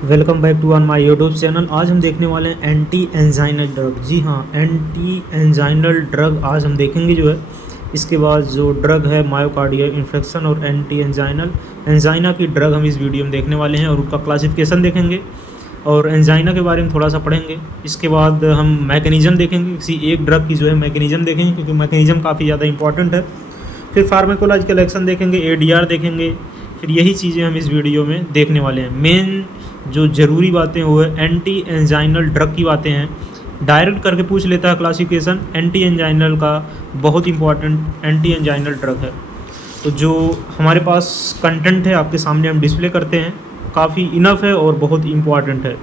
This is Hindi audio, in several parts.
Welcome back to on my YouTube channel. आज हम देखने वाले हैं एंटी एंजाइनल ड्रग। जी हाँ, एंटी एंजाइनल ड्रग आज हम देखेंगे जो है। इसके बाद जो ड्रग है मायोकार्डियल इन्फेक्शन और एंटी एंजाइनल एंजाइना की ड्रग हम इस वीडियो में देखने वाले हैं और उसका क्लासिफिकेशन देखेंगे और एंजाइना के बारे में थोड़ा सा पढ़ेंगे। इसके बाद हम मैकेनिज़्म देखेंगे, किसी एक ड्रग की जो है मैकेनिज़्म देखेंगे क्योंकि मैकेनिज़्म काफ़ी ज़्यादा इंपॉर्टेंट है। फिर फार्माकोलॉजिकल एक्शन देखेंगे, एडीआर देखेंगे। फिर यही चीज़ें हम इस वीडियो में देखने वाले हैं। मेन जो ज़रूरी बातें वो है एंटी एंजाइनल ड्रग की बातें हैं। डायरेक्ट करके पूछ लेता है क्लासिफिकेशन, एंटी एंजाइनल का बहुत इंपॉर्टेंट एंटी एंजाइनल ड्रग है। तो जो हमारे पास कंटेंट है आपके सामने हम डिस्प्ले करते हैं, काफ़ी इनफ है और बहुत इंपॉर्टेंट है।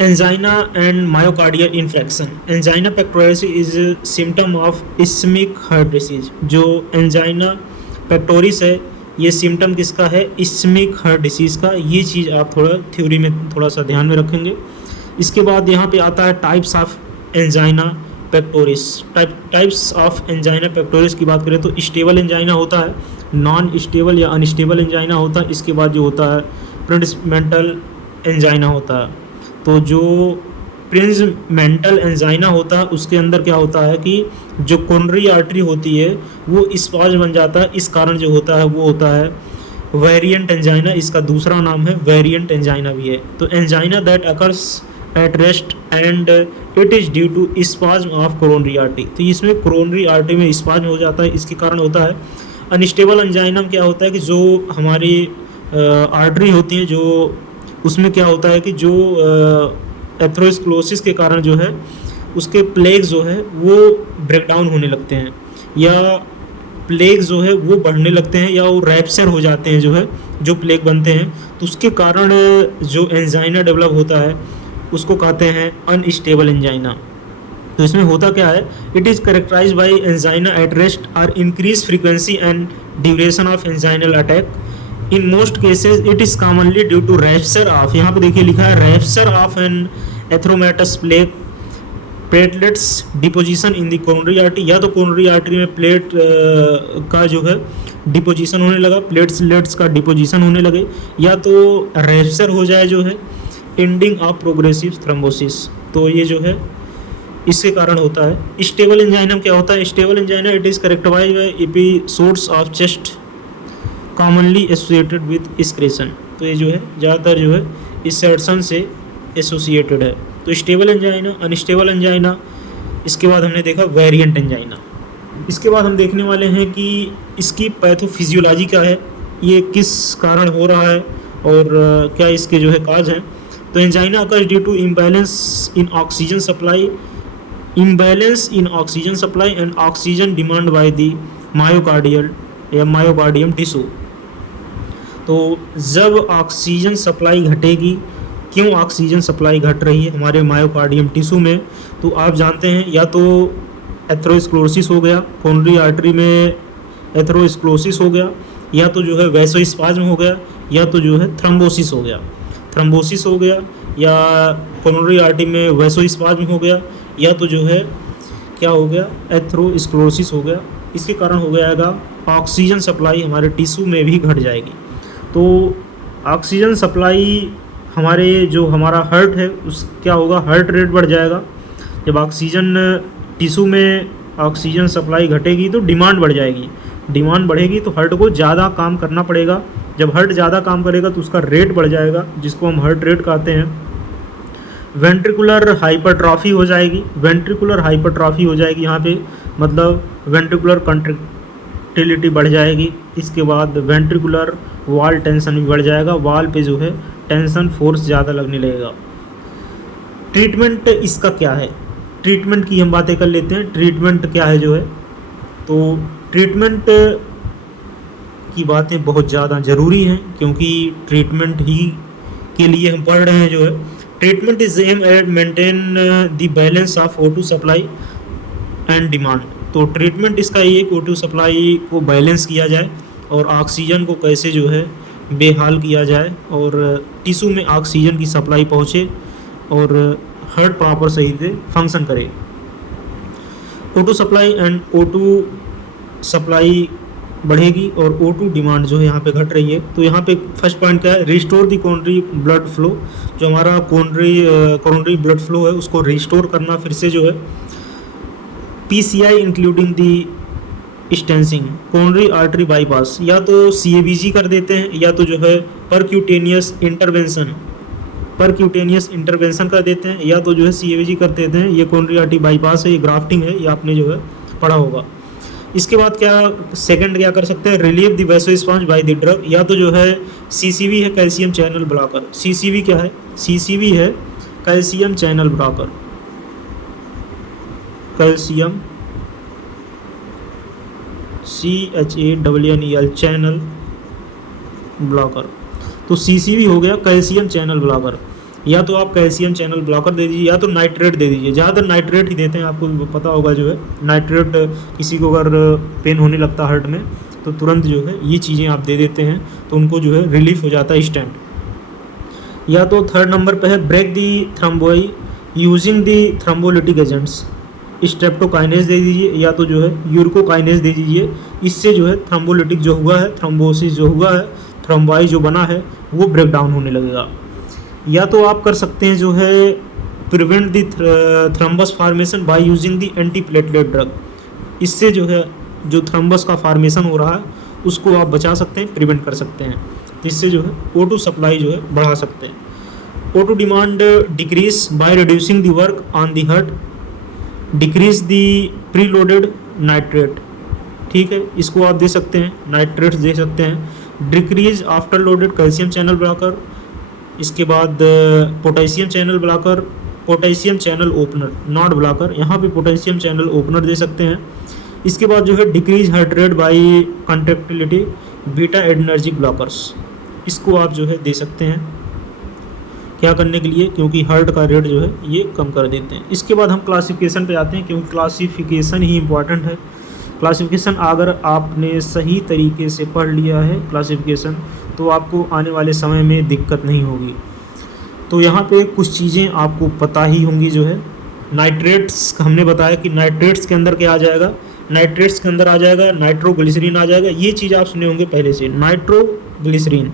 Angina and myocardial infection. Angina pectoris is symptom of ischemic heart disease. जो एंजाइना पेक्टोरिस है ये सिम्टम किसका है? इस्मिक हार्ट डिसीज़ का। ये चीज़ आप थोड़ा थ्योरी में थोड़ा सा ध्यान में रखेंगे। इसके बाद यहाँ पे आता है types of angina pectoris. Types of angina pectoris की बात करें तो स्टेबल एंजाइना होता है, नॉन स्टेबल या अनस्टेबल एंजाइना होता है। इसके बाद जो होता है प्रिंसमेंटल एंजाइना होता है। तो जो प्रिंसमेंटल एंजाइना होता है उसके अंदर क्या होता है कि जो कोरोनरी आर्टरी होती है वो स्पॉज बन जाता है। इस कारण जो होता है वो होता है वेरिएंट एंजाइना। इसका दूसरा नाम है वेरिएंट एंजाइना भी है। तो angina that occurs at rest and it is due to spasm of coronary artery. तो इसमें कोरोनरी आर्टरी में स्पाज्म हो जाता है, इसके कारण होता है। अनस्टेबल एंजाइना में क्या होता है कि जो हमारी आर्टरी होती है, जो उसमें क्या होता है कि जो एथेरोस्क्लेरोसिस के कारण जो है उसके प्लेग्स जो है वो ब्रेकडाउन होने लगते हैं, या प्लेग्स जो है वो बढ़ने लगते हैं, या वो रैप्चर हो जाते हैं जो है, जो प्लेग बनते हैं। तो उसके कारण जो एंजाइना डेवलप होता है उसको कहते हैं अनस्टेबल एंजाइना। तो इसमें होता क्या है? It is characterise by angina at rest और increase frequency and duration of anginal attack. In most cases it is commonly due to rupture of, यहाँ पे देखिए लिखा है rupture of an atheromatous plaque, platelets deposition in the coronary artery. या तो कोरोनरी आर्टरी में प्लेट का जो है डिपोजिशन होने लगा, प्लेट्स का डिपोजिशन होने लगे, या तो रैप्चर हो जाए जो है, एंडिंग ऑफ प्रोग्रेसिव थ्रोम्बोसिस। तो ये जो है इसके कारण होता है। स्टेबल एंजाइना क्या होता है? Stable angina it is characterised by episodes of chest commonly associated with excretion. तो ये जो है ज़्यादातर जो है इंसर्शन से एसोसिएटेड है। तो स्टेबल एंजाइना, अनस्टेबल एंजाइना। इसके बाद हमने देखा वेरिएंट एंजाइना। इसके बाद हम देखने वाले हैं कि इसकी पैथोफिजियोलॉजी क्या है, ये किस कारण हो रहा है और क्या इसके जो है काज हैं। तो angina occurs due to imbalance in oxygen supply, imbalance in oxygen supply and oxygen demand by the myocardial या मायोकार्डियम टिश्यू। तो जब ऑक्सीजन सप्लाई घटेगी, क्यों ऑक्सीजन सप्लाई घट रही है हमारे मायोकार्डियम टिश्यू में? तो आप जानते हैं या तो एथेरोस्क्लेरोसिस हो गया, कोरोनरी आर्टरी में एथेरोस्क्लेरोसिस हो गया, या तो जो है वैसोस्पाज्म हो गया, या तो जो है थ्रोम्बोसिस हो गया, थ्रोम्बोसिस हो गया, या कोरोनरी आर्टरी में वैसोस्पाज्म हो गया, या तो जो है क्या हो गया एथेरोस्क्लेरोसिस हो गया। इसके कारण हो जाएगा ऑक्सीजन सप्लाई हमारे टिश्यू में भी घट जाएगी। तो ऑक्सीजन सप्लाई हमारे जो हमारा हार्ट है उस क्या होगा, हार्ट रेट बढ़ जाएगा। जब ऑक्सीजन टिश्यू में ऑक्सीजन सप्लाई घटेगी तो डिमांड बढ़ जाएगी, डिमांड बढ़ेगी तो हार्ट को ज़्यादा काम करना पड़ेगा। जब हार्ट ज़्यादा काम करेगा तो उसका रेट बढ़ जाएगा, जिसको हम हार्ट रेट कहते हैं। वेंट्रिकुलर हाइपरट्रॉफी हो जाएगी, वेंट्रिकुलर हाइपरट्रॉफी हो जाएगी यहाँ पे, मतलब वेंट्रिकुलर कंट्रैक्टिलिटी बढ़ जाएगी। इसके बाद वेंट्रिकुलर वॉल टेंशन भी बढ़ जाएगा, वॉल पे जो है टेंशन फोर्स ज़्यादा लगने लगेगा। ट्रीटमेंट इसका क्या है? ट्रीटमेंट की हम बातें कर लेते हैं। ट्रीटमेंट क्या है जो है, तो ट्रीटमेंट की बातें बहुत ज़्यादा ज़रूरी हैं क्योंकि ट्रीटमेंट ही के लिए हम पढ़ रहे हैं जो है। Treatment is aim at maintain the balance of O2 supply and demand. तो ट्रीटमेंट इसका ये कि O2 सप्लाई को बैलेंस किया जाए और ऑक्सीजन को कैसे जो है बेहाल किया जाए और टिश्यू में ऑक्सीजन की सप्लाई पहुँचे और हार्ट प्रॉपर सही से फंक्शन करे। O2 supply and O2 supply बढ़ेगी और O2 डिमांड जो है यहाँ पे घट रही है। तो यहाँ पे फर्स्ट पॉइंट क्या है, रिस्टोर दी कोरोनरी ब्लड फ्लो, जो हमारा कोरोनरी ब्लड फ्लो है उसको रिस्टोर करना फिर से जो है। PCI including the stenting, coronary artery bypass, या तो CABG कर देते हैं या तो जो है परक्यूटेनियस इंटरवेंशन कर देते हैं, या तो जो है CABG कर देते हैं। ये कोरोनरी आर्टरी बाईपास है, ये ग्राफ्टिंग है, ये आपने जो है पढ़ा होगा। इसके बाद क्या सेकंड क्या कर सकते हैं, relieve the vasospasm by the drug, या तो जो है CCB है कैल्शियम चैनल ब्लॉकर। CCB क्या है, CCB है calcium channel blocker, calcium CHANNEL channel blocker. तो CCB हो गया कैल्शियम चैनल ब्लॉकर। या तो आप कैल्शियम चैनल ब्लॉकर दे दीजिए या तो नाइट्रेट दे दीजिए। ज़्यादातर नाइट्रेट ही देते हैं, आपको पता होगा जो है नाइट्रेट, किसी को अगर पेन होने लगता हार्ट में तो तुरंत जो है ये चीज़ें आप दे देते हैं तो उनको जो है रिलीफ हो जाता है इंस्टेंट। या तो थर्ड नंबर पे है break the thrombi using the thrombolytic agents, streptokinase दे दीजिए या तो जो है यूरिकोकाइनेस दे दीजिए। इससे जो है थ्रोम्बोलिटिक जो हुआ है, थ्रोम्बोसिस जो हुआ है, थ्रोम्बाई जो बना है वो ब्रेक डाउन होने लगेगा। या तो आप कर सकते हैं जो है prevent the thrombus formation by using the antiplatelet drug. इससे जो है जो थ्रम्बस का फार्मेशन हो रहा है उसको आप बचा सकते हैं, प्रिवेंट कर सकते हैं। तो इससे जो है O2 सप्लाई जो है बढ़ा सकते हैं। O2 demand decrease by reducing the work on the heart, decrease the preloaded nitrate, ठीक है, इसको आप दे सकते हैं, नाइट्रेट्स दे सकते हैं। Decrease after loaded calcium channel blocker, इसके बाद potassium channel blocker, potassium channel opener, not blocker, यहाँ पे पोटेशियम चैनल ओपनर दे सकते हैं। इसके बाद जो है decrease heart rate by contractility, beta adrenergic blockers, इसको आप जो है दे सकते हैं। क्या करने के लिए, क्योंकि हार्ट का रेट जो है ये कम कर देते हैं। इसके बाद हम क्लासिफिकेशन पे आते हैं, क्योंकि क्लासिफिकेशन ही इम्पॉर्टेंट है। क्लासिफिकेशन अगर आपने सही तरीके से पढ़ लिया है क्लासिफिकेशन तो आपको आने वाले समय में दिक्कत नहीं होगी। तो यहाँ पे कुछ चीज़ें आपको पता ही होंगी जो है। नाइट्रेट्स हमने बताया कि नाइट्रेट्स के अंदर क्या आ जाएगा, नाइट्रेट्स के अंदर आ जाएगा नाइट्रोग्लिसरीन आ जाएगा। ये चीज़ आप सुने होंगे पहले से, नाइट्रोग्लिसरीन,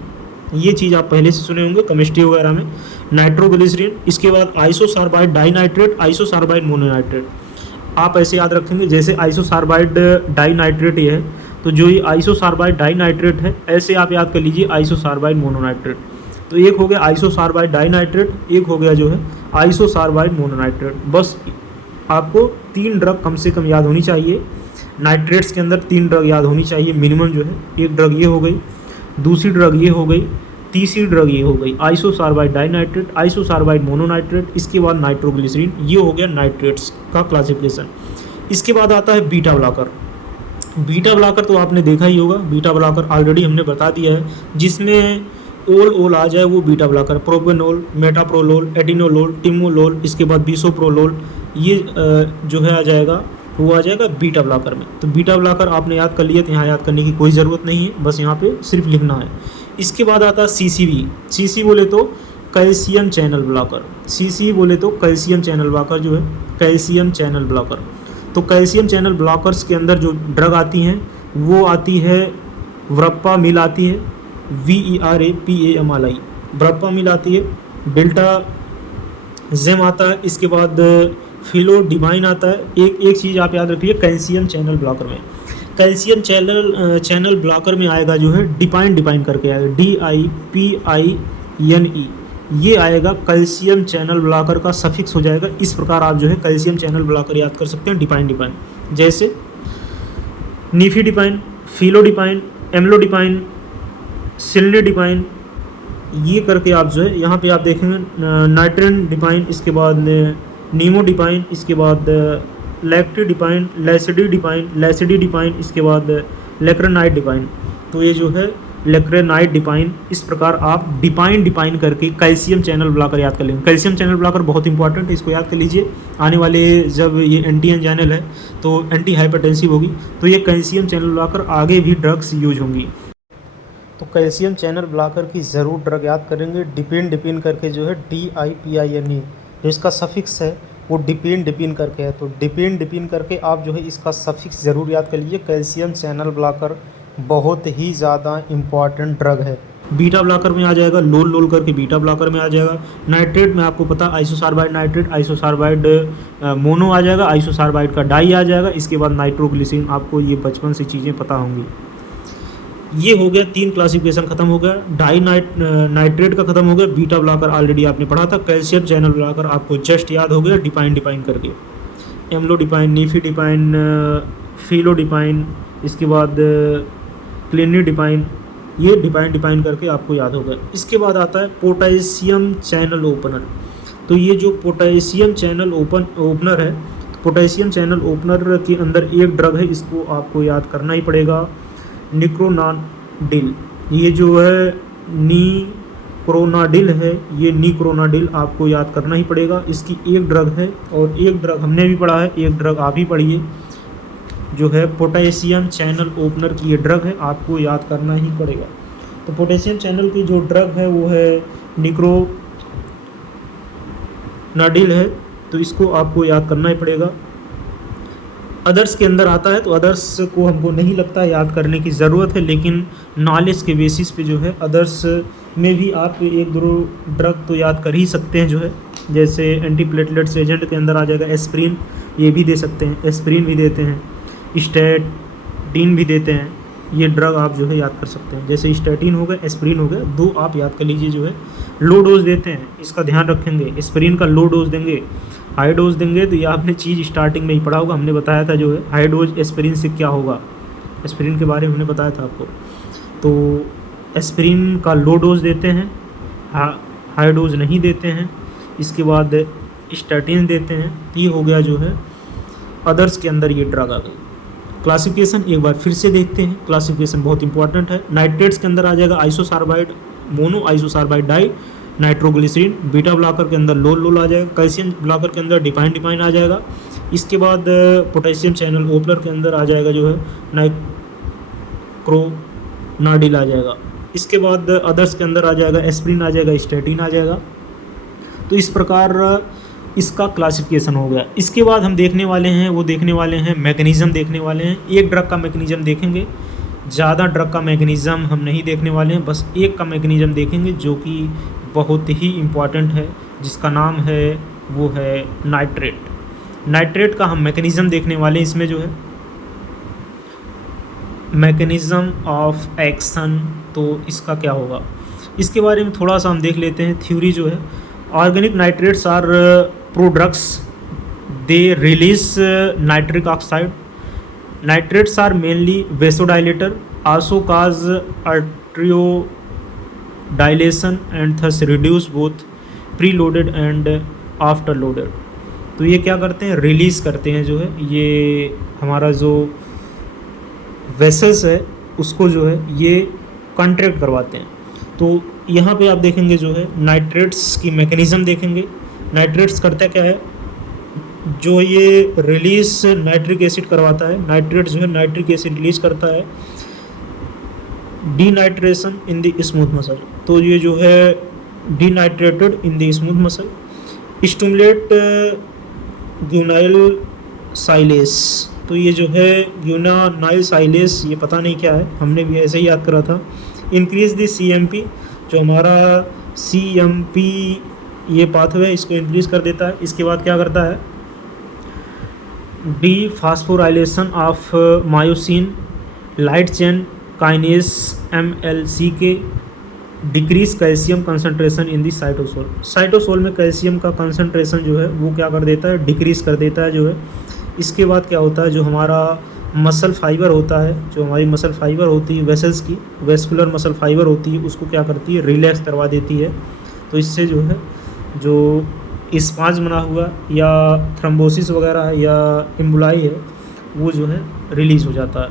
ये चीज़ आप पहले से सुने होंगे केमिस्ट्री वगैरह में, नाइट्रोग्लिसरीन। इसके बाद आइसोसार्बाइड डाइनाइट्रेट, आइसोसार्बाइड मोनोनाइट्रेट, आप ऐसे याद रखेंगे जैसे आइसोसार्बाइड डाइनाइट्रेट ये है तो जो ये आइसोसार्बाइड डाइनाइट्रेट है ऐसे आप याद कर लीजिए आइसोसार्बाइड मोनोनाइट्रेट। तो एक हो गया आइसोसार्बाइड डाइनाइट्रेट, एक हो गया जो है आइसोसार्बाइड मोनोनाइट्रेट। बस आपको 3 ड्रग कम से कम याद होनी चाहिए, नाइट्रेट्स के अंदर 3 ड्रग याद होनी चाहिए मिनिमम जो है। एक ड्रग ये हो गई, दूसरी ड्रग ये हो गई, तीसरी ड्रग ये हो गई आइसोसार्बाइड डाइनाइट्रेट, आइसोसार्बाइड मोनोनाइट्रेट, इसके बाद नाइट्रोग्लिसरीन। ये हो गया नाइट्रेट्स का क्लासिफिकेशन। इसके बाद आता है बीटा ब्लॉकर। बीटा ब्लॉकर तो आपने देखा ही होगा, बीटा ब्लॉकर ऑलरेडी हमने बता दिया है, जिसमें ओल आ जाए वो बीटा ब्लॉकर, प्रोपेनोल, मेटाप्रोलोल, एडिनोलोल, टिमोलोल, इसके बाद बिसोप्रोलोल, ये जो है आ जाएगा वो आ जाएगा बीटा ब्लॉकर में। तो बीटा ब्लॉकर आपने याद कर लिया तो यहाँ याद करने की कोई ज़रूरत नहीं है, बस यहाँ पे सिर्फ लिखना है। इसके बाद आता है CCB। CC बोले तो कैल्शियम चैनल ब्लॉकर, CC बोले तो कैल्शियम चैनल ब्लॉकर जो है कैल्शियम चैनल ब्लॉकर। तो कैल्शियम चैनल ब्लॉकर्स के अंदर जो ड्रग आती हैं वो आती है व्रप्पा आती है, VERAPAMI, व्रप्पा आती है, बेल्टा जेम आता है, इसके बाद फिलोडिमाइन आता है। एक चीज़ आप याद रखिए कैल्शियम चैनल ब्लॉकर में, कैल्शियम चैनल ब्लॉकर में आएगा जो है डिपाइन करके आएगा, DIPINE, ये आएगा कैल्शियम चैनल ब्लॉकर का सफिक्स हो जाएगा। इस प्रकार आप जो है कैल्शियम चैनल ब्लॉकर याद कर सकते हैं डिपाइन, जैसे निफिडिपाइन, फिलोडिपाइन, एम्लोडिपाइन, सिल्निडिपाइन, ये करके आप जो है यहाँ पे आप देखेंगे नाइट्रेन डिपाइन, इसके बाद नीमोडिपाइन, इसके बाद लैक्टिडिपाइन, लैसिडिडिपाइन, इसके बाद लेक्रेनाइड डिपाइन। तो ये जो है लेक्रेनाइड डिपाइन, इस प्रकार आप डिपाइन करके कैल्शियम चैनल ब्लॉकर याद कर लेंगे। कैल्शियम चैनल ब्लॉकर बहुत इंपॉर्टेंट है, इसको याद कर लीजिए। आने वाले जब ये एंटी एंजाइनल है तो एंटी हाइपरटेंसिव होगी तो ये कैल्शियम चैनल ब्लॉकर आगे भी ड्रग्स यूज होंगी। तो कैल्शियम चैनल ब्लॉकर की ज़रूर ड्रग याद करेंगे, डिपिन करके जो है DIPINE, जो इसका सफिक्स है वो डिपिन करके है। तो डिपिन करके आप जो है इसका सफिक्स ज़रूर याद कर लीजिए, कैल्शियम चैनल ब्लॉकर बहुत ही ज़्यादा इम्पॉर्टेंट ड्रग है। बीटा ब्लॉकर में आ जाएगा, लोल लोल करके बीटा ब्लॉकर में आ जाएगा। नाइट्रेट में आपको पता आइसोसार्बाइड नाइट्रेट, आइसोसार्बाइड मोनो आ जाएगा, आइसोसार्बाइड का डाई आ जाएगा। इसके बाद नाइट्रोग्लिसरीन, आपको ये बचपन से चीज़ें पता होंगी। ये हो गया, 3 क्लासिफिकेशन खत्म हो गया। नाइट्रेट का खत्म हो गया। बीटा ब्लॉकर ऑलरेडी आपने पढ़ा था। कैल्शियम चैनल ब्लॉकर आपको जस्ट याद हो गया, डिपाइन करके, एम्लोडिपाइन, नीफिडिपाइन, फिलोडिपाइन, इसके बाद क्लिनिडिपाइन, ये डिपाइन करके आपको याद होगा। इसके बाद आता है पोटेशियम चैनल ओपनर। तो ये जो पोटेशियम चैनल ओपनर है, पोटेशियम चैनल ओपनर के अंदर एक ड्रग है, इसको आपको याद करना ही पड़ेगा, निक्रोनाडिल। ये जो है निक्रोनाडिल है, ये निक्रोनाडिल आपको याद करना ही पड़ेगा। इसकी एक ड्रग है और एक ड्रग हमने भी पढ़ा है, एक ड्रग आप ही पढ़िए, जो है पोटेशियम चैनल ओपनर की ये ड्रग है, आपको याद करना ही पड़ेगा। तो पोटेशियम चैनल की जो ड्रग है वो है निक्रोनाडिल है, तो इसको आपको याद करना ही पड़ेगा। अदर्स के अंदर आता है, तो अदर्स को हमको नहीं लगता याद करने की ज़रूरत है, लेकिन नॉलेज के बेसिस पे जो है अदर्स में भी आप एक दो ड्रग तो याद कर ही सकते हैं। जो है जैसे एंटीप्लेटलेट्स एजेंट के अंदर आ जाएगा एस्प्रिन, ये भी दे सकते हैं, एस्प्रिन भी देते हैं, स्टैटिन भी देते हैं। ये ड्रग आप जो है याद कर सकते हैं। जैसे स्टैटिन हो गया, एस्प्रिन हो गया, 2 आप याद कर लीजिए। जो है लो डोज देते हैं, इसका ध्यान रखेंगे। एस्प्रिन का लो डोज देंगे, हाई डोज देंगे, तो ये आपने चीज़ स्टार्टिंग में ही पढ़ा होगा, हमने बताया था। जो है हाई डोज एस्प्रिन से क्या होगा, एस्प्रिन के बारे में हमने बताया था आपको। तो एस्प्रिन का लो डोज देते हैं, हाई डोज नहीं देते हैं। इसके बाद स्टैटिन देते हैं। ये हो गया जो है अदर्स के अंदर ये ड्रग आ गई। क्लासिफिकेशन एक बार फिर से देखते हैं, क्लासिफिकेशन बहुत इंपॉर्टेंट है। नाइट्रेट्स के अंदर आ जाएगा isosorbide mono, isosorbide di, nitroglycerin. Beta blocker के अंदर लोल आ जाएगा। कैल्शियम ब्लॉकर के अंदर डिपाइन आ जाएगा। इसके बाद पोटेशियम चैनल ओपनर के अंदर आ जाएगा जो है नाइक्रोनाडिल आ जाएगा। इसके बाद अदर्स के अंदर आ जाएगा एस्प्रिन आ जाएगा, स्टैटिन आ जाएगा। तो इस प्रकार इसका क्लासिफिकेशन हो गया। इसके बाद हम देखने वाले हैं मैकेनिज़्म देखने वाले हैं। एक ड्रग का मैकेनिज़्म देखेंगे, ज़्यादा ड्रग का मैकेनिज़्म हम नहीं देखने वाले हैं, बस एक का मैकेनिज़्म देखेंगे जो कि बहुत ही इम्पॉर्टेंट है, जिसका नाम है वो है नाइट्रेट। नाइट्रेट का हम मैकेनिज़्म देखने वाले हैं। इसमें जो है मैकेनिज़्म ऑफ एक्शन, तो इसका क्या होगा, इसके बारे में थोड़ा सा हम देख लेते हैं। थ्योरी जो है, organic nitrates are products, they release nitric oxide. Nitrates are mainly vasodilator, also cause arterio dilation and thus reduce both pre loaded and after loaded. तो ये क्या करते हैं, रिलीज़ करते हैं। जो है ये हमारा जो वेसल्स है उसको जो है ये कॉन्ट्रैक्ट करवाते हैं। तो यहाँ पे आप देखेंगे जो है नाइट्रेट्स की मैकेनिज़्म देखेंगे। नाइट्रेट्स करता क्या है, जो ये रिलीज नाइट्रिक एसिड करवाता है। नाइट्रेट जो है नाइट्रिक एसिड रिलीज करता है, denitration in the smooth muscle. तो ये जो है denitrated in the smooth muscle, stimulate guanyl cyclase. तो ये जो है ग्यूनाइल साइलेस, ये पता नहीं क्या है, हमने भी ऐसे ही याद करा था। इंक्रीज द CMP, जो हमारा CMP ये पाथवे इसको इंक्रीज कर देता है। इसके बाद क्या करता है, D phosphorylation of myosin light chain kinase MLC के, decrease calcium concentration in the cytosol. Cytosol में कैल्शियम का कंसंट्रेशन जो है वो क्या कर देता है, डिक्रीज कर देता है। जो है इसके बाद क्या होता है, जो हमारा मसल फाइबर होता है, जो हमारी मसल फाइबर होती है वेसल्स की, वेस्कुलर मसल फाइबर होती है, उसको क्या करती है, रिलैक्स करवा देती है। तो इससे जो है जो स्पाज्म बना हुआ या थ्रोम्बोसिस वगैरह है या एम्बोलाई है, वो जो है रिलीज़ हो जाता है।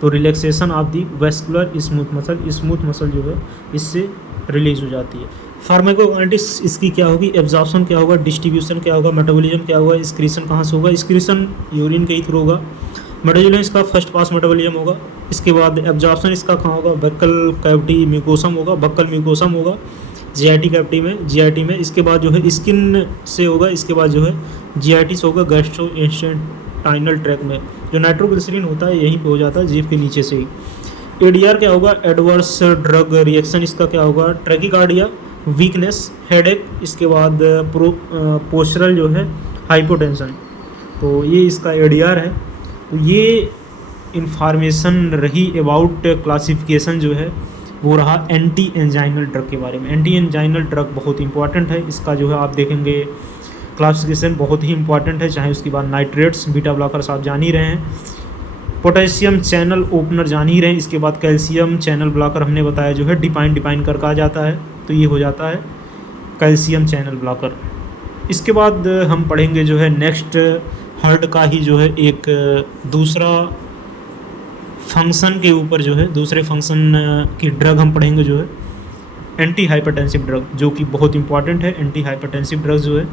तो relaxation of the vascular smooth muscle जो है इससे रिलीज़ हो जाती है। फार्माकोकाइनेटिक्स इसकी क्या होगी, एब्जॉर्प्शन क्या होगा, डिस्ट्रीब्यूशन क्या होगा, मेटाबॉलिज्म क्या होगा, एक्सक्रीशन कहाँ से होगा, एक्सक्रीशन यूरिन के ही थ्रू होगा, मेटाबॉलिज्म इसका फर्स्ट पास मेटाबॉलिज्म होगा। इसके बाद एब्जॉर्प्शन इसका कहाँ होगा, बक्कल कैविटी म्यूकोसम होगा, बक्कल म्यूकोसम होगा GIT कैविटी में, GIT में। इसके बाद जो है स्किन से होगा, इसके बाद जो है GIT से होगा गैस्ट्रोइंटेस्टाइनल ट्रैक्ट में। जो नाइट्रोग्लिसरीन होता है यहीं पे हो जाता है, जीभ के नीचे से ही। एडीआर क्या होगा, एडवर्स ड्रग रिएक्शन, इसका क्या होगा, ट्रैकिकार्डिया, वीकनेस, हेडेक, इसके बाद पोस्चरल जो है हाइपोटेंशन। तो ये इसका एडीआर है। तो ये इंफॉर्मेशन रही अबाउट क्लासिफिकेशन जो है वो रहा एंटी एंजाइनल ड्रग के बारे में। एंटी एंजाइनल ड्रग बहुत इंपॉर्टेंट है, इसका जो है आप देखेंगे क्लासिफिकेशन बहुत ही इंपॉर्टेंट है, चाहे उसके बाद नाइट्रेट्स, बीटा ब्लॉकर्स आप जान ही रहे हैं, पोटेशियम चैनल ओपनर जान ही रहे हैं, इसके बाद कैल्शियम चैनल ब्लॉकर हमने बताया जो है डिपाइन कर कहा जाता है, तो ये हो जाता है कैल्शियम चैनल ब्लॉकर। इसके बाद हम पढ़ेंगे जो है नेक्स्ट हर्ड का ही जो है एक दूसरा फंक्शन के ऊपर जो है, दूसरे फंक्शन की ड्रग हम पढ़ेंगे जो है एंटी हाइपरटेंसिव ड्रग, जो कि बहुत इंपॉर्टेंट है। एंटी हाइपरटेंसिव ड्रग जो है